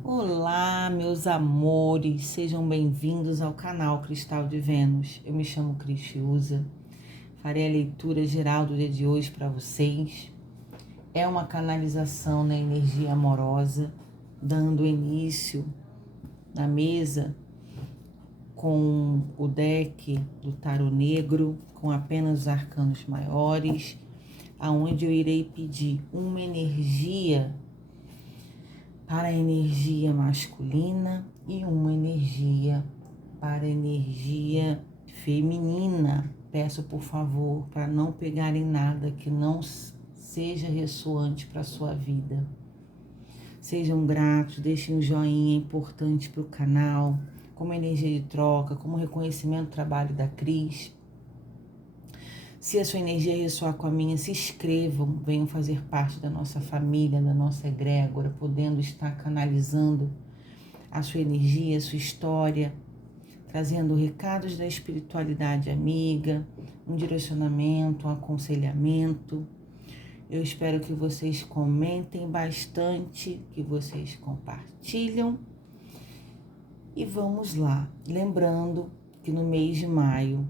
Olá, meus amores, sejam bem-vindos ao canal Cristal de Vênus. Eu me chamo Cristiusa, farei a leitura geral do dia de hoje para vocês. É uma canalização na energia amorosa, dando início na mesa com o deck do Tarô Negro, com apenas os arcanos maiores, aonde eu irei pedir uma energia para a energia masculina e uma energia para a energia feminina. Peço, por favor, para não pegarem nada que não seja ressoante para a sua vida. Sejam gratos, deixem um joinha importante para o canal, como energia de troca, como reconhecimento do trabalho da Cris. Se a sua energia ressoar com a minha, se inscrevam, venham fazer parte da nossa família, da nossa egrégora, podendo estar canalizando a sua energia, a sua história, trazendo recados da espiritualidade amiga, um direcionamento, um aconselhamento. Eu espero que vocês comentem bastante, que vocês compartilham. E vamos lá, lembrando que no mês de maio,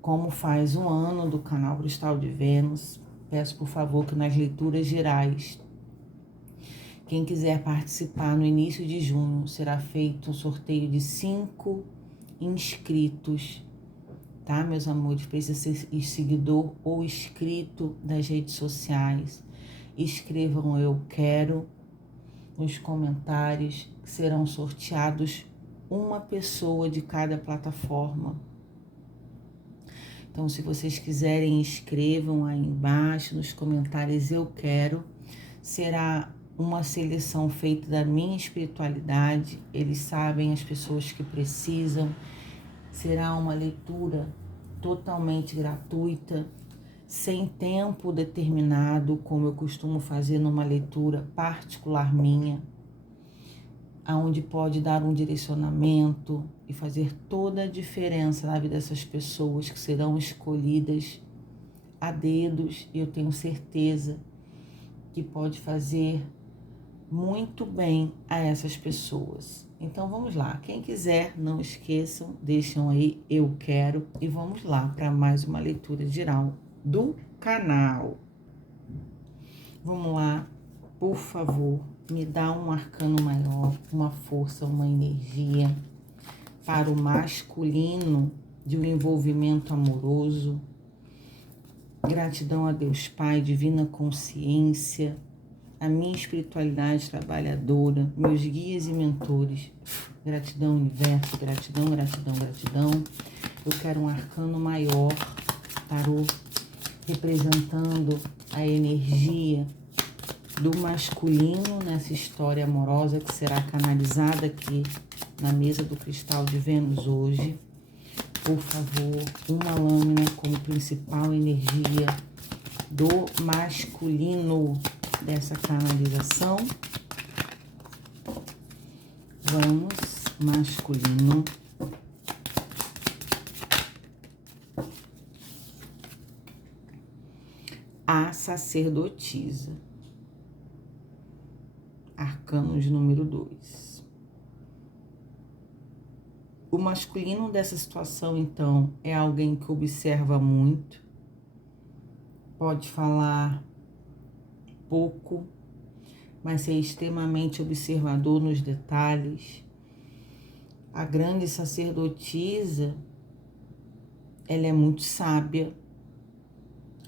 como faz um ano do canal Cristal de Vênus, peço por favor que nas leituras gerais, quem quiser participar no início de junho, será feito um sorteio de 5 inscritos, tá, meus amores? Precisa ser seguidor ou inscrito das redes sociais. Escrevam "eu quero" nos comentários, que serão sorteados uma pessoa de cada plataforma. Então, se vocês quiserem, escrevam aí embaixo nos comentários "eu quero". Será uma seleção feita da minha espiritualidade. Eles sabem as pessoas que precisam. Será uma leitura totalmente gratuita, sem tempo determinado, como eu costumo fazer numa leitura particular minha, aonde pode dar um direcionamento e fazer toda a diferença na vida dessas pessoas que serão escolhidas a dedos. E eu tenho certeza que pode fazer muito bem a essas pessoas. Então vamos lá, quem quiser, não esqueçam, deixam aí "eu quero" e vamos lá para mais uma leitura geral do canal. Vamos lá, por favor, me dá um arcano maior, uma força, uma energia para o masculino de um envolvimento amoroso. Gratidão a Deus Pai, divina consciência, a minha espiritualidade trabalhadora, meus guias e mentores. Gratidão, universo, gratidão, gratidão, gratidão. Eu quero um arcano maior, tarô, representando a energia do masculino nessa história amorosa que será canalizada aqui na mesa do Cristal de Vênus hoje. Por favor, uma lâmina como principal energia do masculino dessa canalização. Vamos, masculino. A sacerdotisa. Arcano de número 2. O masculino dessa situação, então, é alguém que observa muito, pode falar pouco, mas é extremamente observador nos detalhes. A grande sacerdotisa, ela é muito sábia.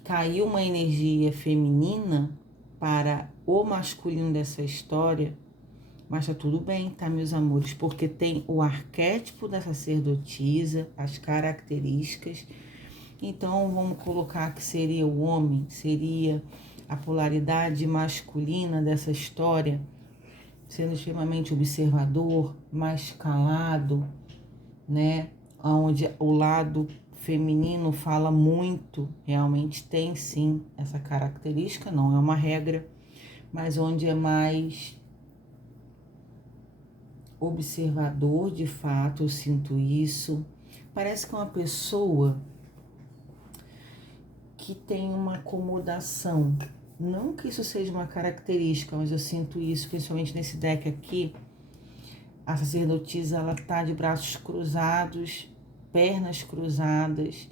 Caiu uma energia feminina para o masculino dessa história, mas tá tudo bem, tá, meus amores? Porque tem o arquétipo da sacerdotisa, as características. Então, vamos colocar que seria o homem, seria a polaridade masculina dessa história, sendo extremamente observador, mais calado, né? Onde o lado feminino fala muito, realmente tem sim essa característica, não é uma regra, mas onde é mais observador, de fato, eu sinto isso. Parece que é uma pessoa que tem uma acomodação, Não que isso seja uma característica, mas eu sinto isso, principalmente nesse deck aqui. A sacerdotisa, ela tá de braços cruzados, pernas cruzadas.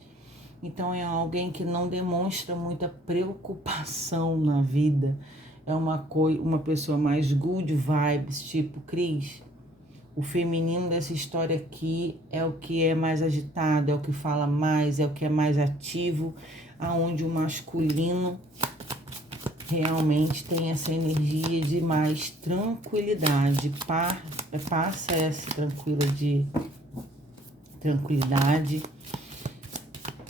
Então é alguém que não demonstra muita preocupação na vida. É uma pessoa mais good vibes, tipo Cris. O feminino dessa história aqui é o que é mais agitado, é o que fala mais, é o que é mais ativo, aonde o masculino realmente tem essa energia de mais tranquilidade. Passa essa tranquilidade.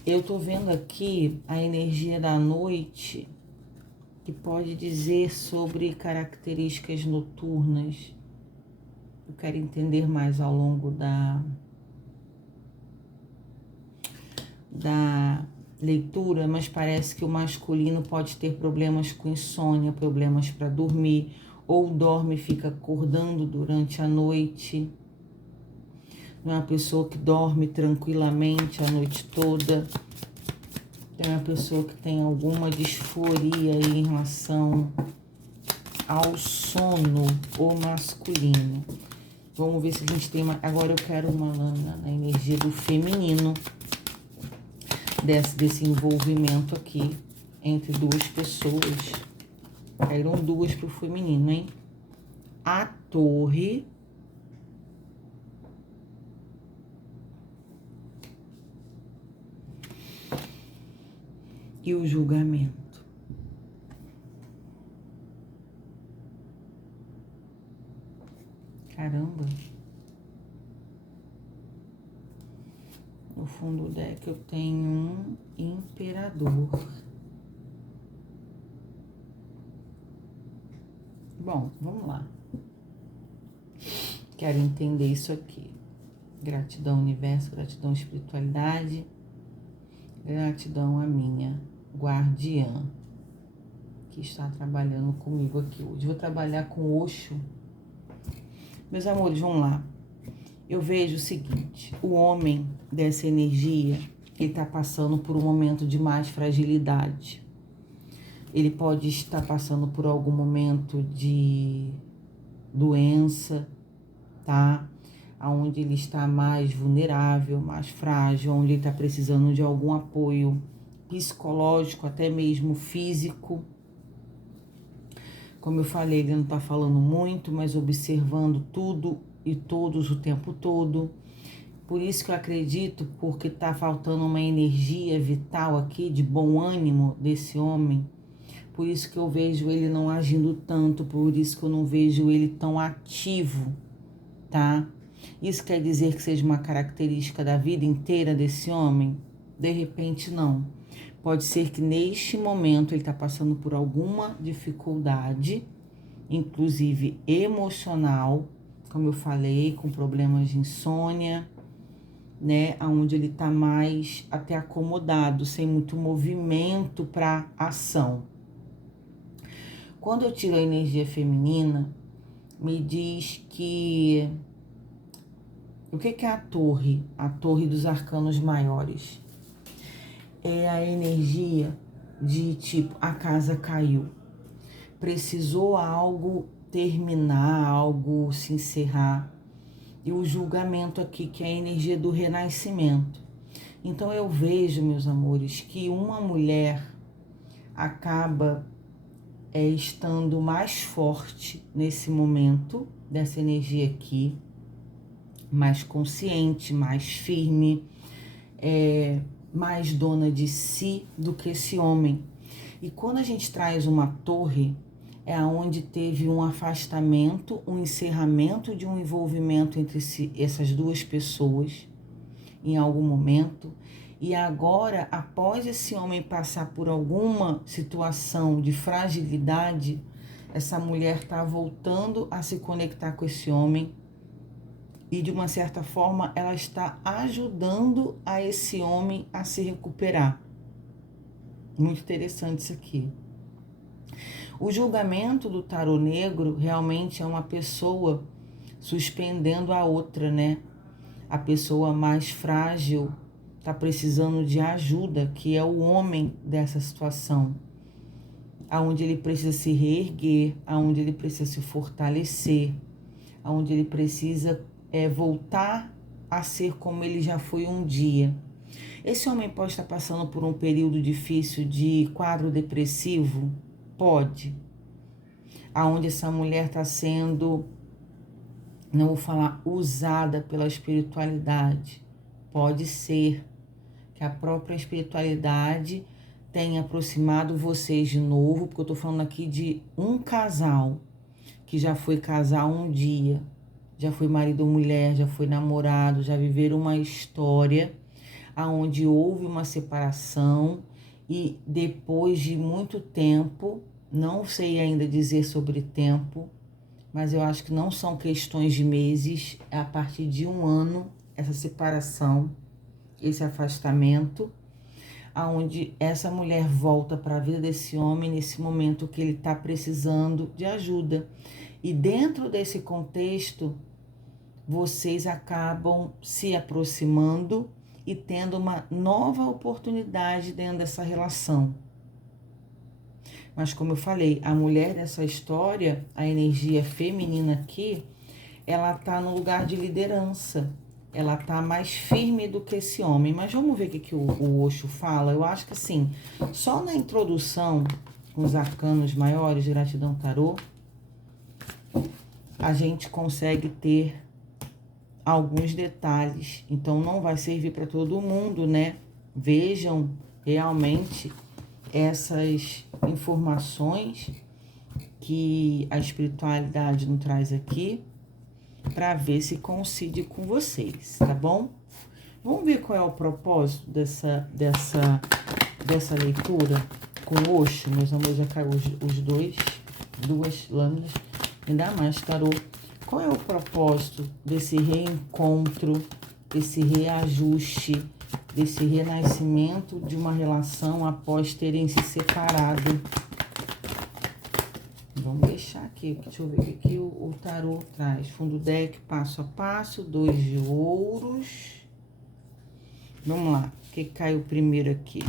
Eu tô vendo aqui a energia da noite, que pode dizer sobre características noturnas. Eu quero entender mais ao longo da leitura, mas parece que o masculino pode ter problemas com insônia, problemas para dormir, ou dorme e fica acordando durante a noite. Não é uma pessoa que dorme tranquilamente a noite toda. É uma pessoa que tem alguma disforia aí em relação ao sono, o masculino. Vamos ver se a gente tem uma... Agora eu quero uma lana na energia do feminino, desse envolvimento aqui entre duas pessoas. Caíram duas pro feminino, hein? A Torre e o Julgamento. Caramba. No fundo do deck eu tenho um Imperador. Bom, vamos lá. Quero entender isso aqui. Gratidão, universo, gratidão, espiritualidade. Gratidão à minha guardiã, que está trabalhando comigo aqui hoje. Vou trabalhar com Oxo. Meus amores, vamos lá. Eu vejo o seguinte, o homem dessa energia, ele está passando por um momento de mais fragilidade. Ele pode estar passando por algum momento de doença, tá? Onde ele está mais vulnerável, mais frágil, onde ele está precisando de algum apoio psicológico, até mesmo físico. Como eu falei, ele não está falando muito, mas observando tudo e todos o tempo todo. Por isso que eu acredito, porque está faltando uma energia vital aqui, de bom ânimo desse homem. Por isso que eu vejo ele não agindo tanto, por isso que eu não vejo ele tão ativo, tá? Isso quer dizer que seja uma característica da vida inteira desse homem? De repente, não. Pode ser que neste momento ele está passando por alguma dificuldade, inclusive emocional, como eu falei, com problemas de insônia, né? Onde ele está mais até acomodado, sem muito movimento para ação. Quando eu tiro a energia feminina, me diz que... O que é a torre? A torre dos arcanos maiores. É a energia de tipo, a casa caiu. Precisou algo terminar, algo se encerrar. E o julgamento aqui, que é a energia do renascimento. Então eu vejo, meus amores, que uma mulher acaba estando mais forte nesse momento, dessa energia aqui, mais consciente, mais firme, mais dona de si do que esse homem. E quando a gente traz uma torre, é onde teve um afastamento, um encerramento de um envolvimento entre essas duas pessoas em algum momento. E agora, após esse homem passar por alguma situação de fragilidade, essa mulher está voltando a se conectar com esse homem. E de uma certa forma ela está ajudando a esse homem a se recuperar. Muito interessante isso aqui. O julgamento do tarô negro realmente é uma pessoa suspendendo a outra, né? A pessoa mais frágil está precisando de ajuda, que é o homem dessa situação. aonde ele precisa se reerguer, aonde ele precisa se fortalecer, aonde ele precisa voltar a ser como ele já foi um dia. Esse homem pode estar passando por um período difícil de quadro depressivo? Pode. Aonde essa mulher está sendo, não vou falar usada pela espiritualidade. Pode ser que a própria espiritualidade tenha aproximado vocês de novo, porque eu estou falando aqui de um casal que já foi casal um dia, já foi marido ou mulher, já foi namorado, já viveram uma história onde houve uma separação e depois de muito tempo, não sei ainda dizer sobre tempo, mas eu acho que não são questões de meses, é a partir de um ano essa separação, esse afastamento, aonde essa mulher volta para a vida desse homem nesse momento que ele está precisando de ajuda. E dentro desse contexto, vocês acabam se aproximando e tendo uma nova oportunidade dentro dessa relação. Mas como eu falei, a mulher dessa história, a energia feminina aqui, ela tá no lugar de liderança. Ela tá mais firme do que esse homem. Mas vamos ver o que o Osho fala. Eu acho que assim, só na introdução, com os arcanos maiores, gratidão tarô, a gente consegue ter alguns detalhes. Então não vai servir para todo mundo, né? Vejam realmente essas informações que a espiritualidade nos traz aqui para ver se coincide com vocês, tá bom? Vamos ver qual é o propósito dessa leitura com o Osho. Meus amores, já caiu duas lâminas. Me dá mais, tarô. Qual é o propósito desse reencontro, desse reajuste, desse renascimento de uma relação após terem se separado? Vamos deixar aqui, deixa eu ver o que o tarô traz. Fundo deck, passo a passo, 2 de ouros. Vamos lá, o que caiu primeiro aqui?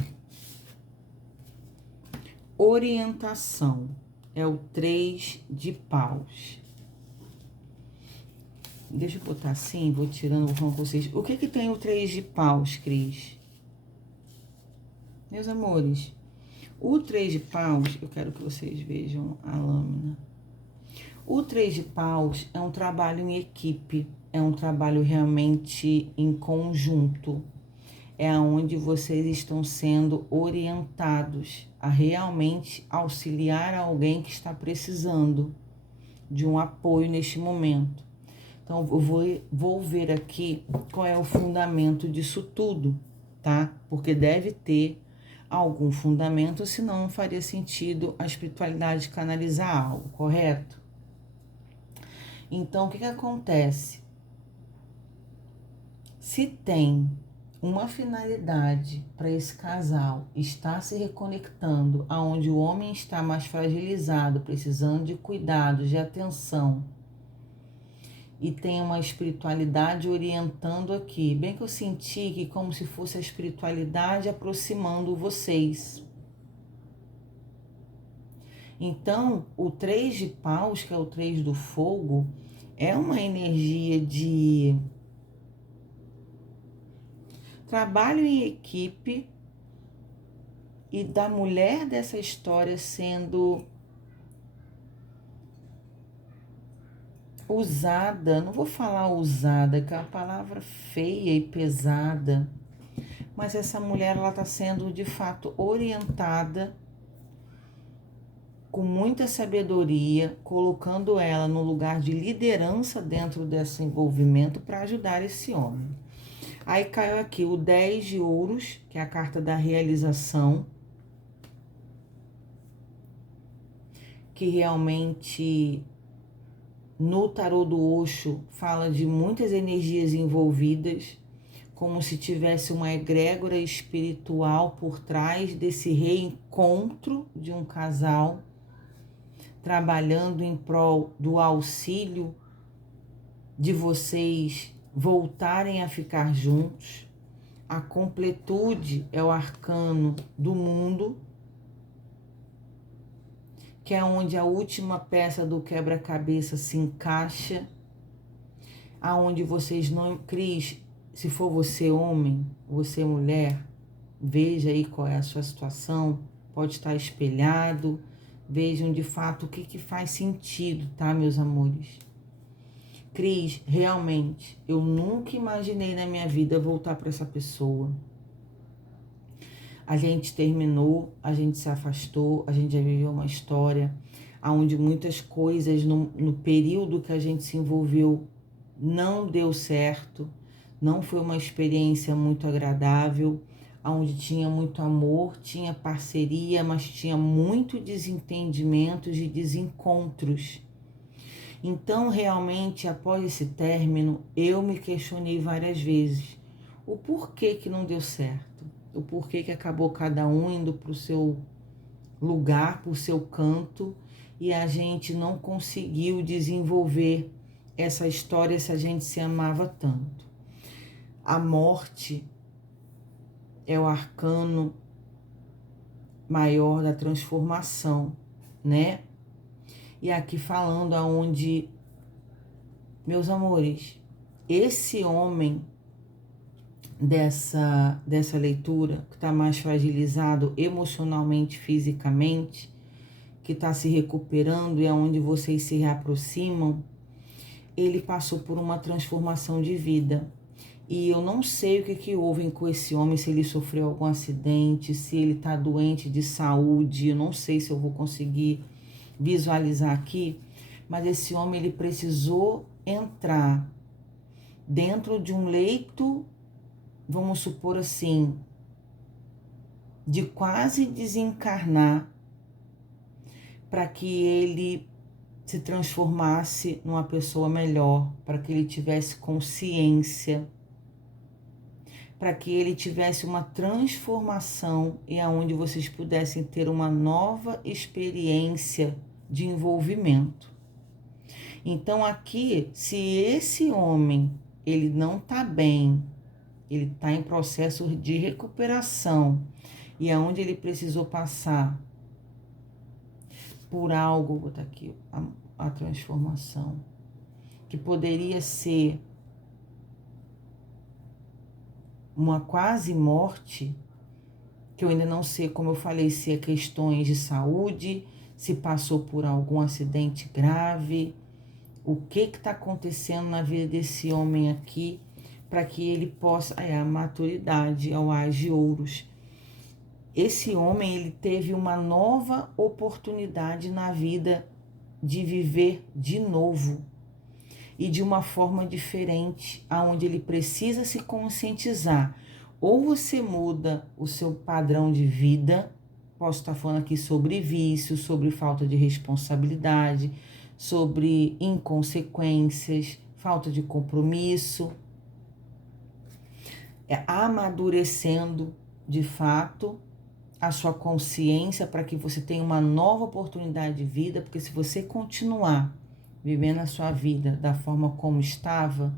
Orientação, é o 3 de paus. Deixa eu botar assim, vou tirando, vou falando com vocês. O que tem o 3 de paus, Cris? Meus amores, o 3 de paus, eu quero que vocês vejam a lâmina. O 3 de paus é um trabalho em equipe, é um trabalho realmente em conjunto. É onde vocês estão sendo orientados a realmente auxiliar alguém que está precisando de um apoio neste momento. Então, eu vou ver aqui qual é o fundamento disso tudo, tá? Porque deve ter algum fundamento, senão não faria sentido a espiritualidade canalizar algo, correto? Então, o que acontece? Se tem uma finalidade para esse casal estar se reconectando, aonde o homem está mais fragilizado, precisando de cuidados, de atenção, e tem uma espiritualidade orientando aqui. Bem que eu senti que como se fosse a espiritualidade aproximando vocês. Então, o 3 de paus, que é o 3 do fogo, é uma energia de trabalho em equipe e da mulher dessa história sendo usada, não vou falar usada, que é uma palavra feia e pesada, mas essa mulher, ela está sendo de fato orientada com muita sabedoria, colocando ela no lugar de liderança dentro desse envolvimento para ajudar esse homem. Aí caiu aqui o 10 de ouros, que é a carta da realização, que realmente no tarô do Osho fala de muitas energias envolvidas, como se tivesse uma egrégora espiritual por trás desse reencontro de um casal, trabalhando em prol do auxílio de vocês voltarem a ficar juntos. A completude é o arcano do mundo. que é onde a última peça do quebra-cabeça se encaixa, aonde vocês não... Cris, se for você homem, você mulher, veja aí qual é a sua situação, pode estar espelhado, vejam de fato o que faz sentido, tá, meus amores? Cris, realmente, eu nunca imaginei na minha vida voltar para essa pessoa. A gente terminou, a gente se afastou, a gente já viveu uma história onde muitas coisas no período que a gente se envolveu não deu certo, não foi uma experiência muito agradável, onde tinha muito amor, tinha parceria, mas tinha muito desentendimentos e desencontros. Então, realmente, após esse término, eu me questionei várias vezes o porquê que não deu certo, o porquê que acabou cada um indo para o seu lugar, para o seu canto, e a gente não conseguiu desenvolver essa história se a gente se amava tanto. A morte é o arcano maior da transformação, né? E aqui falando aonde, meus amores, esse homem dessa leitura, que está mais fragilizado emocionalmente, fisicamente, que está se recuperando e é onde vocês se reaproximam, ele passou por uma transformação de vida. E eu não sei o que houve com esse homem, se ele sofreu algum acidente, se ele está doente de saúde, eu não sei se eu vou conseguir visualizar aqui, mas esse homem ele precisou entrar dentro de um leito, vamos supor assim, de quase desencarnar, para que ele se transformasse numa pessoa melhor, para que ele tivesse consciência, para que ele tivesse uma transformação e aonde vocês pudessem ter uma nova experiência de envolvimento. Então aqui, se esse homem, ele não está bem, ele está em processo de recuperação e aonde ele precisou passar por algo, vou botar aqui a transformação, que poderia ser uma quase morte, que eu ainda não sei, como eu falei, se é questões de saúde, se passou por algum acidente grave, o que está acontecendo na vida desse homem aqui, para que ele possa, a maturidade, ao Ás de Ouros. Esse homem, ele teve uma nova oportunidade na vida de viver de novo e de uma forma diferente, aonde ele precisa se conscientizar. Ou você muda o seu padrão de vida, posso estar falando aqui sobre vício, sobre falta de responsabilidade, sobre inconsequências, falta de compromisso, amadurecendo de fato a sua consciência para que você tenha uma nova oportunidade de vida, porque se você continuar vivendo a sua vida da forma como estava,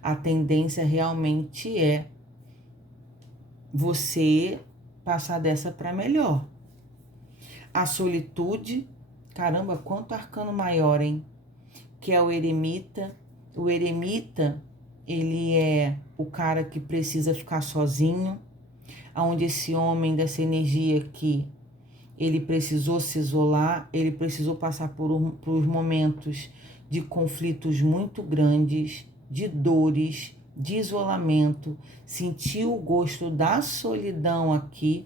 a tendência realmente é você passar dessa para melhor. A solitude, caramba, quanto arcano maior, hein? Que é o eremita. O eremita, ele é o cara que precisa ficar sozinho, onde esse homem dessa energia aqui, ele precisou se isolar, ele precisou passar por momentos de conflitos muito grandes, de dores, de isolamento, sentiu o gosto da solidão aqui,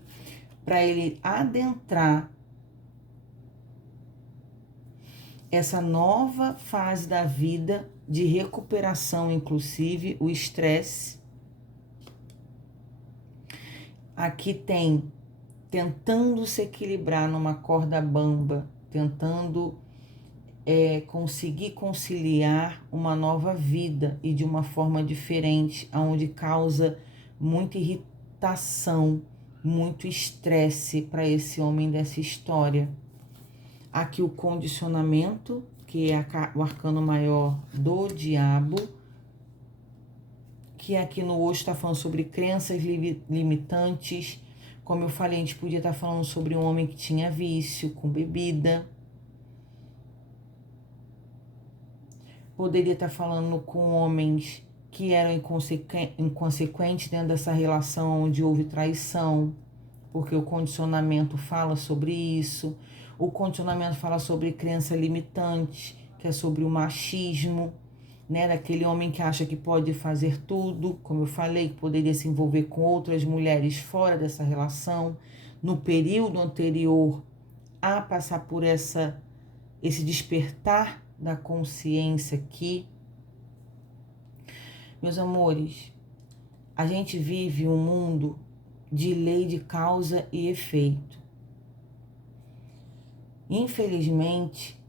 para ele adentrar essa nova fase da vida, de recuperação, inclusive, o estresse. Aqui tem tentando se equilibrar numa corda bamba, tentando conseguir conciliar uma nova vida e de uma forma diferente, onde causa muita irritação, muito estresse para esse homem dessa história. Aqui o condicionamento, que é o arcano maior do diabo, que aqui no hoje está falando sobre crenças limitantes. Como eu falei, a gente podia estar falando sobre um homem que tinha vício com bebida, Poderia estar falando com homens que eram inconsequentes dentro dessa relação onde houve traição, porque o condicionamento fala sobre isso. O condicionamento fala sobre crença limitante, que é sobre o machismo, né? Daquele homem que acha que pode fazer tudo, como eu falei, que poderia se envolver com outras mulheres fora dessa relação, no período anterior a passar por esse despertar da consciência aqui. Meus amores, a gente vive um mundo de lei de causa e efeito. Infelizmente,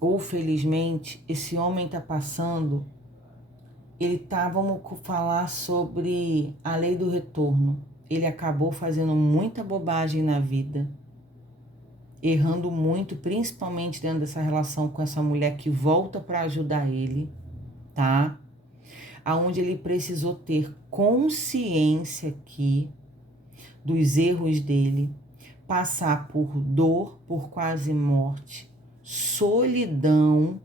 ou felizmente, esse homem está passando, vamos falar sobre a lei do retorno. Ele acabou fazendo muita bobagem na vida, errando muito, principalmente dentro dessa relação com essa mulher que volta para ajudar ele, tá? Aonde ele precisou ter consciência aqui dos erros dele, passar por dor, por quase morte, solidão,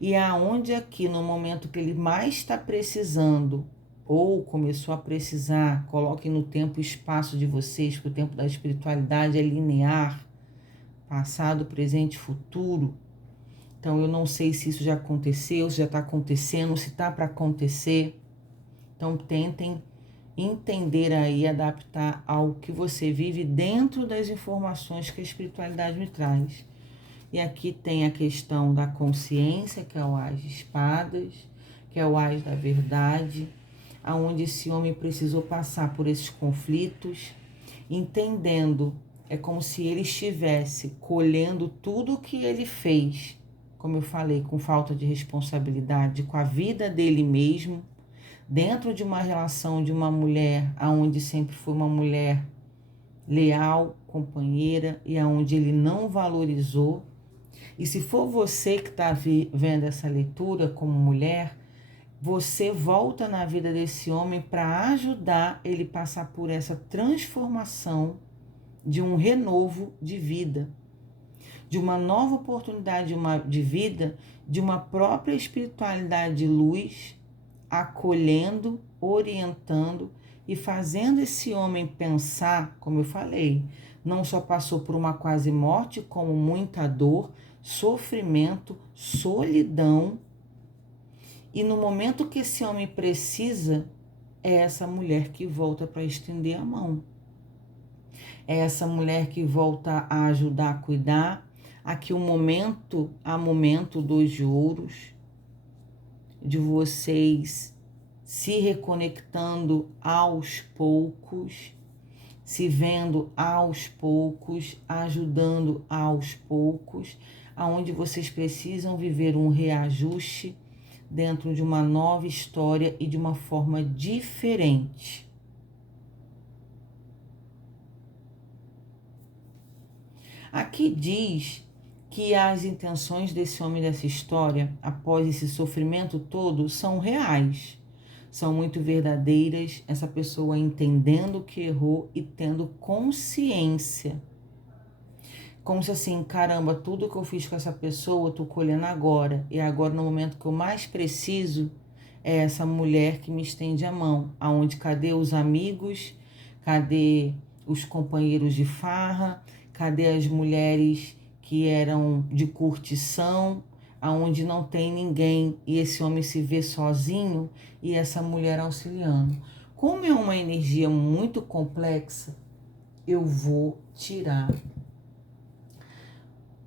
e aonde aqui no momento que ele mais está precisando, ou começou a precisar, coloquem no tempo e espaço de vocês, porque o tempo da espiritualidade é linear, passado, presente, futuro. Então eu não sei se isso já aconteceu, se já está acontecendo, se está para acontecer. Então tentem entender aí, adaptar ao que você vive dentro das informações que a espiritualidade me traz. E aqui tem a questão da consciência, que é o Ás de Espadas, que é o Ás da Verdade, aonde esse homem precisou passar por esses conflitos, entendendo, é como se ele estivesse colhendo tudo o que ele fez, como eu falei, com falta de responsabilidade, com a vida dele mesmo, dentro de uma relação de uma mulher, aonde sempre foi uma mulher leal, companheira, e aonde ele não valorizou. E se for você que está vendo essa leitura como mulher, você volta na vida desse homem para ajudar ele passar por essa transformação de um renovo de vida, de uma nova oportunidade de vida, de uma própria espiritualidade de luz, acolhendo, orientando e fazendo esse homem pensar, como eu falei, não só passou por uma quase morte, como muita dor, sofrimento, solidão. E no momento que esse homem precisa, é essa mulher que volta para estender a mão. É essa mulher que volta a ajudar a cuidar. Aqui há momento dos de ouros, de vocês se reconectando aos poucos, se vendo aos poucos, ajudando aos poucos, aonde vocês precisam viver um reajuste dentro de uma nova história e de uma forma diferente. Aqui diz que as intenções desse homem dessa história, após esse sofrimento todo, são reais, são muito verdadeiras, essa pessoa entendendo que errou e tendo consciência. Como se assim, caramba, tudo que eu fiz com essa pessoa, eu tô colhendo agora. E agora, no momento que eu mais preciso, é essa mulher que me estende a mão. Aonde, cadê os amigos? Cadê os companheiros de farra? Cadê as mulheres que eram de curtição? Aonde não tem ninguém e esse homem se vê sozinho e essa mulher auxiliando. Como é uma energia muito complexa, eu vou tirar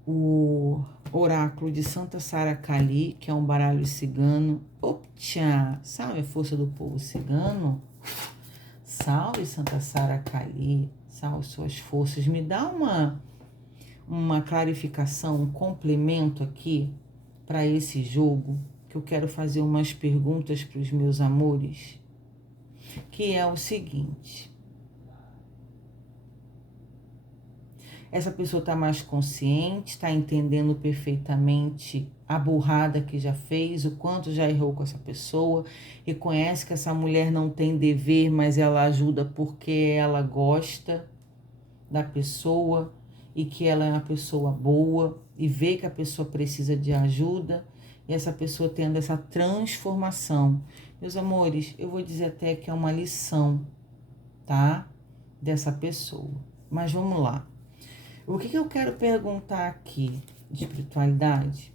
o oráculo de Santa Sara Kali, que é um baralho cigano. Optcha! Salve a força do povo cigano. Salve Santa Sara Kali. Salve suas forças. Me dá uma clarificação, um complemento aqui para esse jogo, que eu quero fazer umas perguntas para os meus amores, que é o seguinte. Essa pessoa está mais consciente, está entendendo perfeitamente a burrada que já fez, o quanto já errou com essa pessoa, reconhece que essa mulher não tem dever, mas ela ajuda porque ela gosta da pessoa e que ela é uma pessoa boa e vê que a pessoa precisa de ajuda e essa pessoa tendo essa transformação. Meus amores, eu vou dizer até que é uma lição, tá? Dessa pessoa. Mas vamos lá. O que eu quero perguntar aqui de espiritualidade?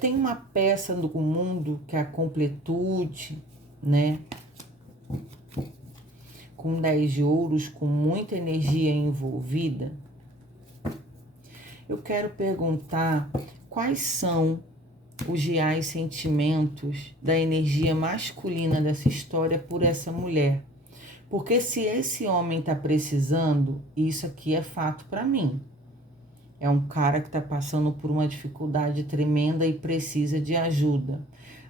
Tem uma peça do mundo que é a completude, né? Com 10 de ouros, com muita energia envolvida. Eu quero perguntar quais são os reais sentimentos da energia masculina dessa história por essa mulher. Porque se esse homem tá precisando, isso aqui é fato para mim. É um cara que tá passando por uma dificuldade tremenda e precisa de ajuda.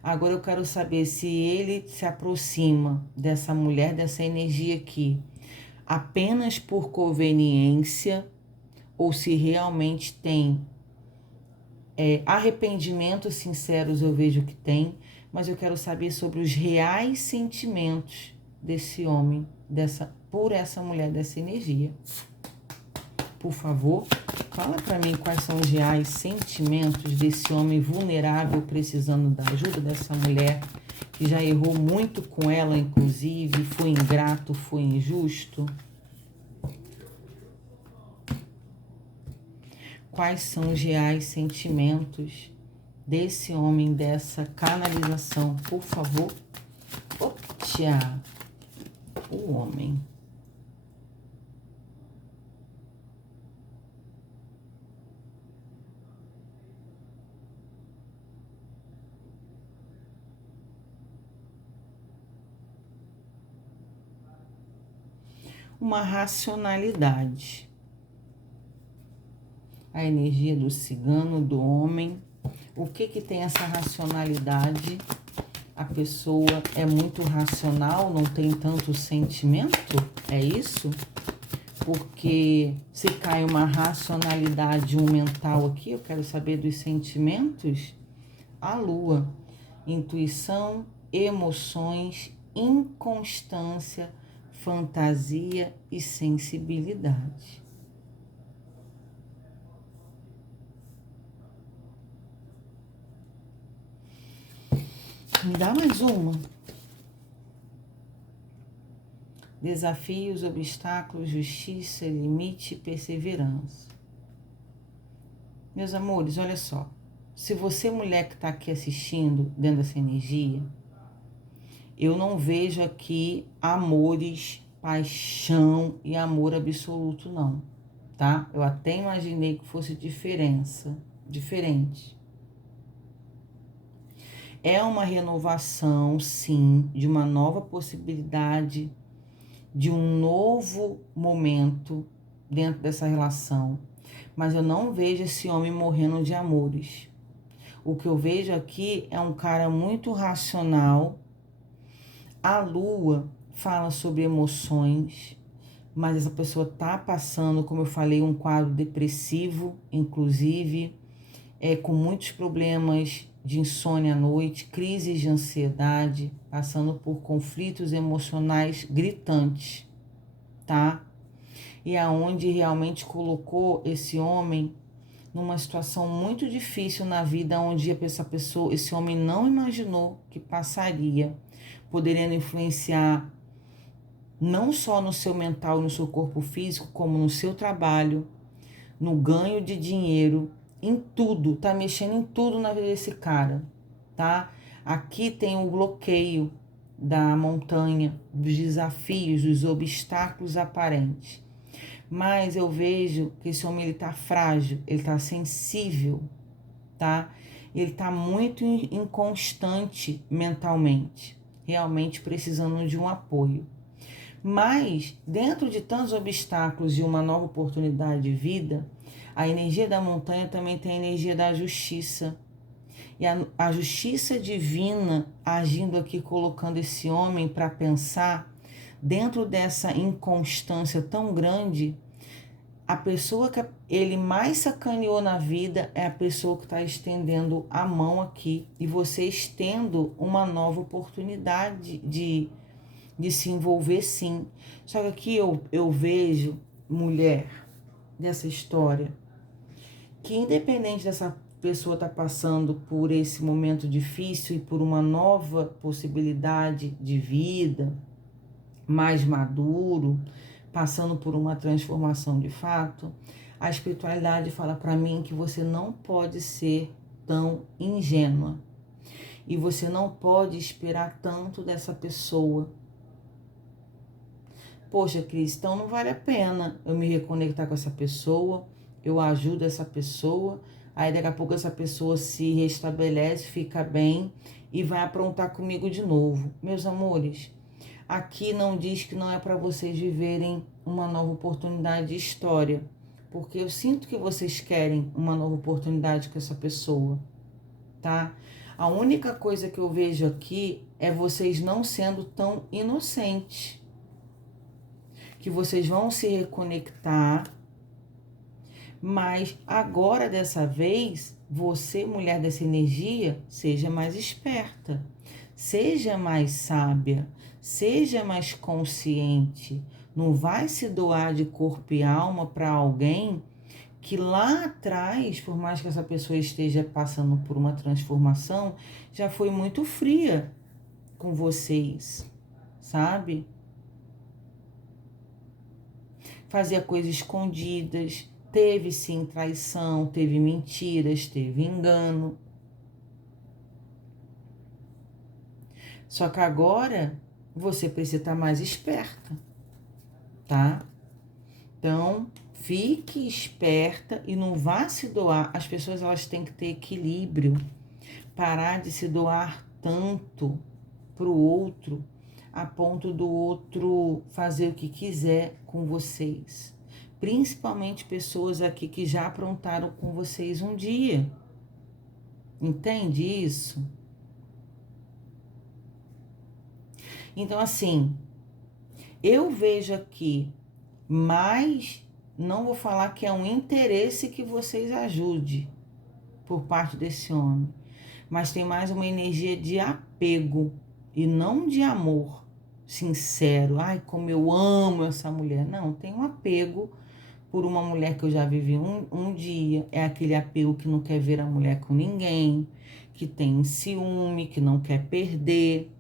Agora eu quero saber se ele se aproxima dessa mulher, dessa energia aqui, apenas por conveniência ou se realmente tem arrependimentos sinceros, eu vejo que tem, mas eu quero saber sobre os reais sentimentos desse homem, por essa mulher, dessa energia. Por favor, fala para mim quais são os reais sentimentos desse homem vulnerável precisando da ajuda dessa mulher que já errou muito com ela, inclusive, foi ingrato, foi injusto. Quais são os reais sentimentos desse homem, dessa canalização? Por favor. Otia, o homem. Uma racionalidade. A energia do cigano, do homem. O que tem essa racionalidade? A pessoa é muito racional, não tem tanto sentimento? É isso? Porque se cai uma racionalidade, um mental aqui, eu quero saber dos sentimentos. A lua, intuição, emoções, inconstância, fantasia e sensibilidade. Me dá mais uma. Desafios, obstáculos, justiça, limite e perseverança. Meus amores, olha só. Se você, mulher que está aqui assistindo, dentro dessa energia, eu não vejo aqui amores, paixão e amor absoluto, não, tá? Eu até imaginei que fosse diferente. É uma renovação, sim, de uma nova possibilidade, de um novo momento dentro dessa relação. Mas eu não vejo esse homem morrendo de amores. O que eu vejo aqui é um cara muito racional. A lua fala sobre emoções, mas essa pessoa tá passando, como eu falei, um quadro depressivo, inclusive, com muitos problemas de insônia à noite, crises de ansiedade, passando por conflitos emocionais gritantes, tá? E aonde realmente colocou esse homem numa situação muito difícil na vida, onde esse homem não imaginou que passaria, podendo influenciar não só no seu mental, no seu corpo físico, como no seu trabalho, no ganho de dinheiro, em tudo, tá mexendo em tudo na vida desse cara, tá? Aqui tem o bloqueio da montanha, dos desafios, dos obstáculos aparentes. Mas eu vejo que esse homem, ele tá frágil, ele tá sensível, tá? Ele tá muito inconstante mentalmente, realmente precisando de um apoio. Mas, dentro de tantos obstáculos e uma nova oportunidade de vida, a energia da montanha também tem a energia da justiça. E a justiça divina agindo aqui, colocando esse homem para pensar, dentro dessa inconstância tão grande, a pessoa que ele mais sacaneou na vida é a pessoa que está estendendo a mão aqui. E você estendo uma nova oportunidade de se envolver, sim. Só que aqui eu vejo mulher dessa história, que independente dessa pessoa estar passando por esse momento difícil e por uma nova possibilidade de vida, mais maduro, passando por uma transformação de fato, a espiritualidade fala para mim que você não pode ser tão ingênua e você não pode esperar tanto dessa pessoa. Poxa, Cris, então não vale a pena eu me reconectar com essa pessoa, eu ajudo essa pessoa, aí daqui a pouco essa pessoa se restabelece, fica bem e vai aprontar comigo de novo. Meus amores, aqui não diz que não é para vocês viverem uma nova oportunidade de história, porque eu sinto que vocês querem uma nova oportunidade com essa pessoa, tá? A única coisa que eu vejo aqui é vocês não sendo tão inocentes, que vocês vão se reconectar, mas agora dessa vez, você, mulher dessa energia, seja mais esperta, seja mais sábia, seja mais consciente. Não vai se doar de corpo e alma para alguém que lá atrás, por mais que essa pessoa esteja passando por uma transformação, já foi muito fria com vocês, sabe? Fazia coisas escondidas, teve sim traição, teve mentiras, teve engano. Só que agora você precisa estar mais esperta, tá? Então, fique esperta e não vá se doar. As pessoas, elas têm que ter equilíbrio, parar de se doar tanto para o outro, a ponto do outro fazer o que quiser com vocês. Principalmente pessoas aqui que já aprontaram com vocês um dia. Entende isso? Então, assim, eu vejo aqui, mas não vou falar que é um interesse que vocês ajudem por parte desse homem, mas tem mais uma energia de apego e não de amor sincero. Ai, como eu amo essa mulher. Não, tem um apego por uma mulher que eu já vivi um dia. É aquele apego que não quer ver a mulher com ninguém, que tem ciúme, que não quer perder,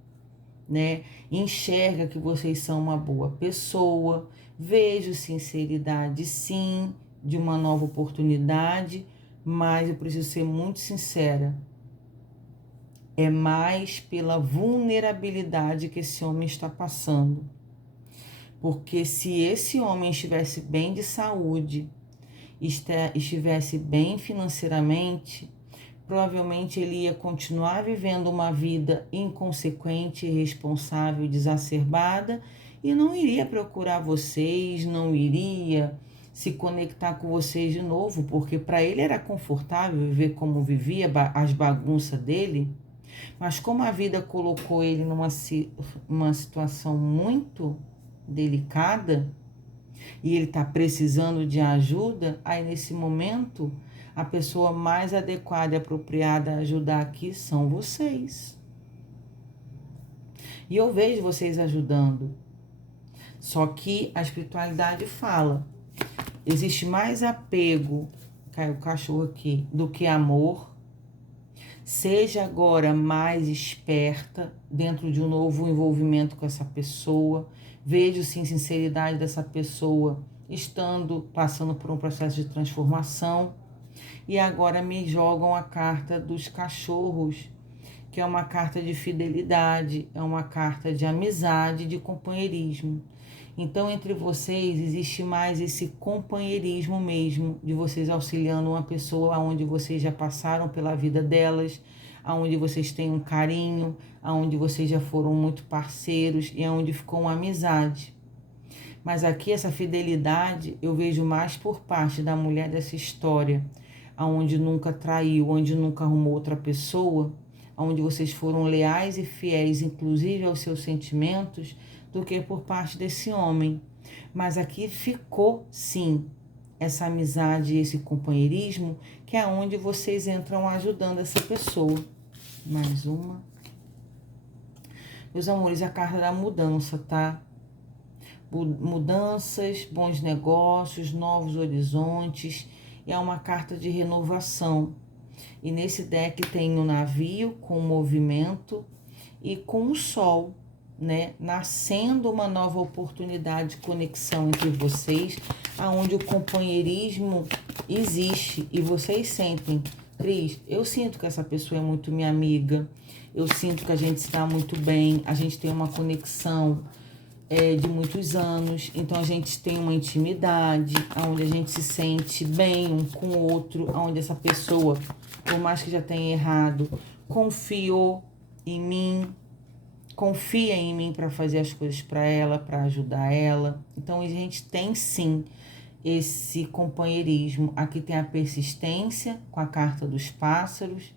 né? Enxerga que vocês são uma boa pessoa. Vejo sinceridade, sim, de uma nova oportunidade, mas eu preciso ser muito sincera. É mais pela vulnerabilidade que esse homem está passando. Porque se esse homem estivesse bem de saúde, estivesse bem financeiramente, provavelmente ele ia continuar vivendo uma vida inconsequente, irresponsável, exacerbada e não iria procurar vocês, não iria se conectar com vocês de novo, porque para ele era confortável viver como vivia, as bagunças dele. Mas como a vida colocou ele numa situação muito delicada e ele está precisando de ajuda, aí nesse momento a pessoa mais adequada e apropriada a ajudar aqui são vocês. E eu vejo vocês ajudando. Só que a espiritualidade fala, existe mais apego, caiu o cachorro aqui, do que amor. Seja agora mais esperta dentro de um novo envolvimento com essa pessoa. Veja sim sinceridade dessa pessoa passando por um processo de transformação. E agora me jogam a carta dos cachorros, que é uma carta de fidelidade, é uma carta de amizade, de companheirismo. Então, entre vocês existe mais esse companheirismo mesmo, de vocês auxiliando uma pessoa onde vocês já passaram pela vida delas, onde vocês têm um carinho, onde vocês já foram muito parceiros e onde ficou uma amizade. Mas aqui essa fidelidade eu vejo mais por parte da mulher dessa história, onde nunca traiu, onde nunca arrumou outra pessoa, onde vocês foram leais e fiéis, inclusive aos seus sentimentos, do que por parte desse homem. Mas aqui ficou, sim, essa amizade, esse companheirismo, que é onde vocês entram ajudando essa pessoa. Mais uma. Meus amores, a carta da mudança, tá? mudanças, bons negócios, novos horizontes. É uma carta de renovação. E nesse deck tem o navio com movimento e com o sol, né? Nascendo uma nova oportunidade de conexão entre vocês, aonde o companheirismo existe e vocês sentem. Cris, eu sinto que essa pessoa é muito minha amiga, eu sinto que a gente se dá muito bem, a gente tem uma conexão de muitos anos, então a gente tem uma intimidade, onde a gente se sente bem um com o outro, onde essa pessoa, por mais que já tenha errado, confiou em mim, confia em mim para fazer as coisas para ela, para ajudar ela. Então a gente tem sim esse companheirismo. Aqui tem a persistência com a carta dos pássaros.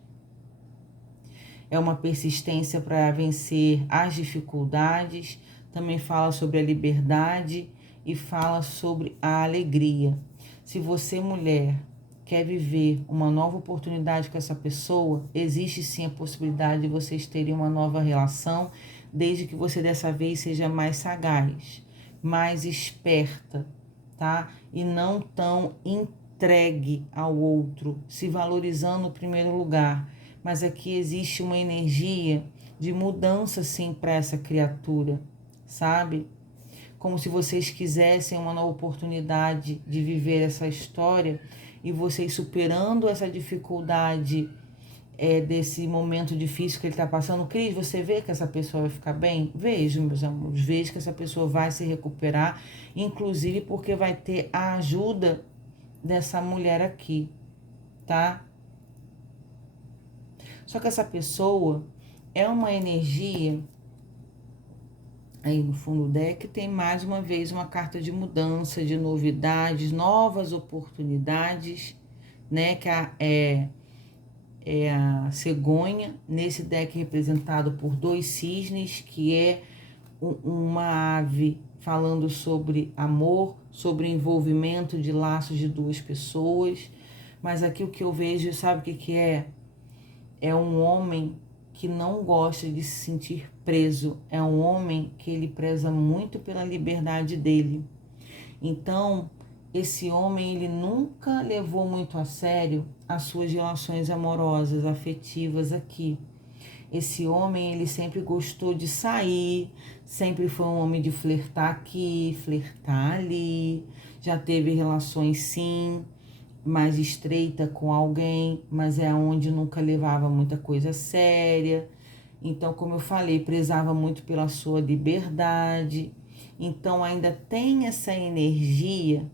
É uma persistência para vencer as dificuldades. Também fala sobre a liberdade e fala sobre a alegria. Se você, mulher, quer viver uma nova oportunidade com essa pessoa, existe sim a possibilidade de vocês terem uma nova relação, desde que você dessa vez seja mais sagaz, mais esperta, tá? E não tão entregue ao outro, se valorizando no primeiro lugar. Mas aqui existe uma energia de mudança sim para essa criatura, sabe? Como se vocês quisessem uma nova oportunidade de viver essa história e vocês superando essa dificuldade desse momento difícil que ele está passando. Cris, você vê que essa pessoa vai ficar bem? Vejo, meus amores, vejo que essa pessoa vai se recuperar, inclusive porque vai ter a ajuda dessa mulher aqui, tá? Só que essa pessoa é uma energia. Aí no fundo do deck tem mais uma vez uma carta de mudança, de novidades, novas oportunidades, né? Que é a cegonha, nesse deck representado por 2 cisnes, que é uma ave falando sobre amor, sobre envolvimento de laços de 2 pessoas. Mas aqui o que eu vejo, sabe o que é? É um homem que não gosta de se sentir preso, é um homem que ele preza muito pela liberdade dele. Então, esse homem, ele nunca levou muito a sério as suas relações amorosas, afetivas aqui. Esse homem, ele sempre gostou de sair, sempre foi um homem de flertar aqui, flertar ali, já teve relações sim, mais estreita com alguém, mas é onde nunca levava muita coisa séria. Então, como eu falei, prezava muito pela sua liberdade. Então, ainda tem essa energia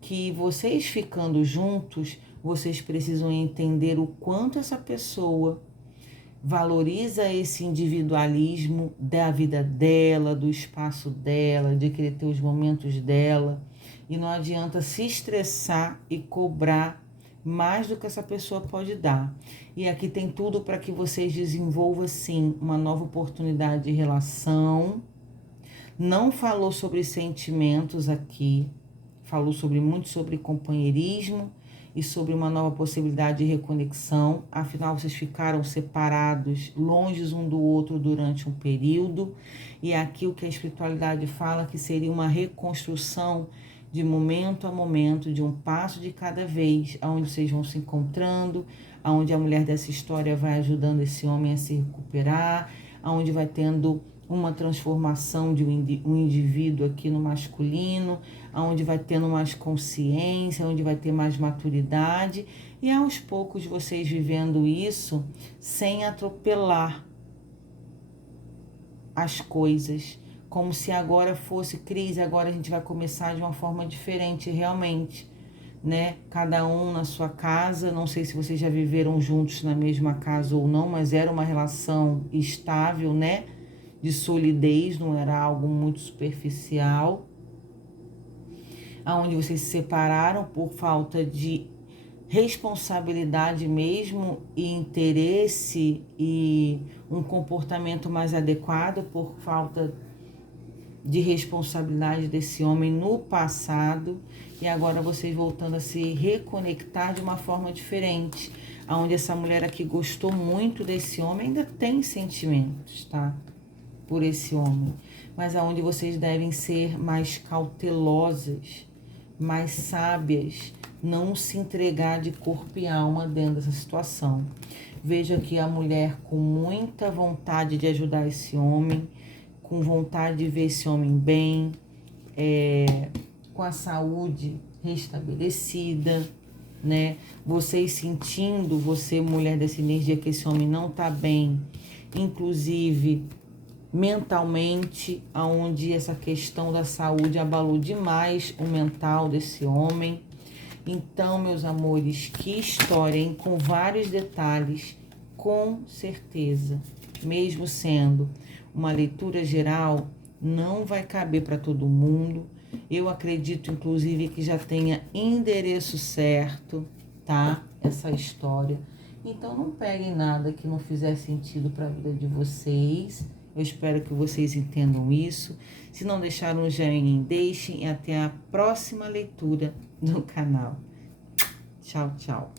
que vocês ficando juntos, vocês precisam entender o quanto essa pessoa valoriza esse individualismo da vida dela, do espaço dela, de querer ter os momentos dela. E não adianta se estressar e cobrar mais do que essa pessoa pode dar. E aqui tem tudo para que vocês desenvolvam, sim, uma nova oportunidade de relação. Não falou sobre sentimentos aqui, falou muito sobre companheirismo e sobre uma nova possibilidade de reconexão. Afinal, vocês ficaram separados, longe um do outro durante um período. E aqui o que a espiritualidade fala que seria uma reconstrução de momento a momento, de um passo de cada vez, onde vocês vão se encontrando, onde a mulher dessa história vai ajudando esse homem a se recuperar, onde vai tendo uma transformação de um indivíduo aqui no masculino, onde vai tendo mais consciência, onde vai ter mais maturidade, e aos poucos vocês vivendo isso sem atropelar as coisas, como se agora fosse crise, agora a gente vai começar de uma forma diferente realmente, né? Cada um na sua casa, não sei se vocês já viveram juntos na mesma casa ou não, mas era uma relação estável, né? De solidez, não era algo muito superficial, aonde vocês se separaram por falta de responsabilidade mesmo e interesse e um comportamento mais adequado por falta de responsabilidade desse homem no passado, e agora vocês voltando a se reconectar de uma forma diferente, aonde essa mulher aqui gostou muito desse homem, ainda tem sentimentos, tá? por esse homem, mas aonde vocês devem ser mais cautelosas, mais sábias, não se entregar de corpo e alma dentro dessa situação. Veja que a mulher com muita vontade de ajudar esse homem, com vontade de ver esse homem bem, com a saúde restabelecida, né? Vocês sentindo, você mulher dessa energia, que esse homem não tá bem, inclusive mentalmente, aonde essa questão da saúde abalou demais o mental desse homem. Então, meus amores, que história, hein? Com vários detalhes, com certeza, mesmo sendo uma leitura geral, não vai caber para todo mundo. Eu acredito, inclusive, que já tenha endereço certo, tá? Essa história. Então, não peguem nada que não fizer sentido para a vida de vocês. Eu espero que vocês entendam isso. Se não deixaram o joinha, deixem, e até a próxima leitura do canal. Tchau, tchau.